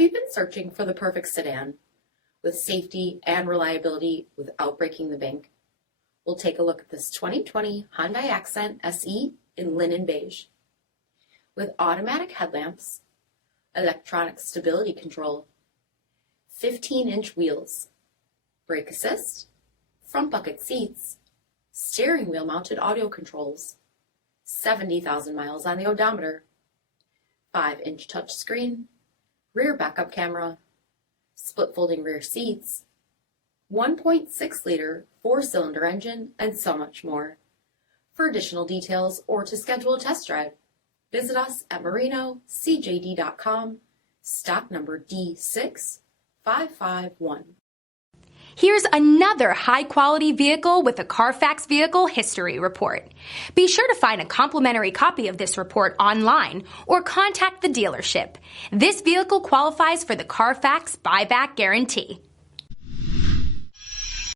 Have you been searching for the perfect sedan with safety and reliability without breaking the bank? We'll take a look at this 2020 Hyundai Accent SE in linen beige. With automatic headlamps, electronic stability control, 15-inch wheels, brake assist, front bucket seats, steering wheel mounted audio controls, 70,000 miles on the odometer, 5-inch touchscreen, rear backup camera, split folding rear seats, 1.6-liter 4-cylinder engine, and so much more. For additional details or to schedule a test drive, visit us at MARINOSCJD.com, stock number D6551. Here's another high-quality vehicle with a Carfax Vehicle History Report. Be sure to find a complimentary copy of this report online or contact the dealership. This vehicle qualifies for the Carfax Buyback Guarantee.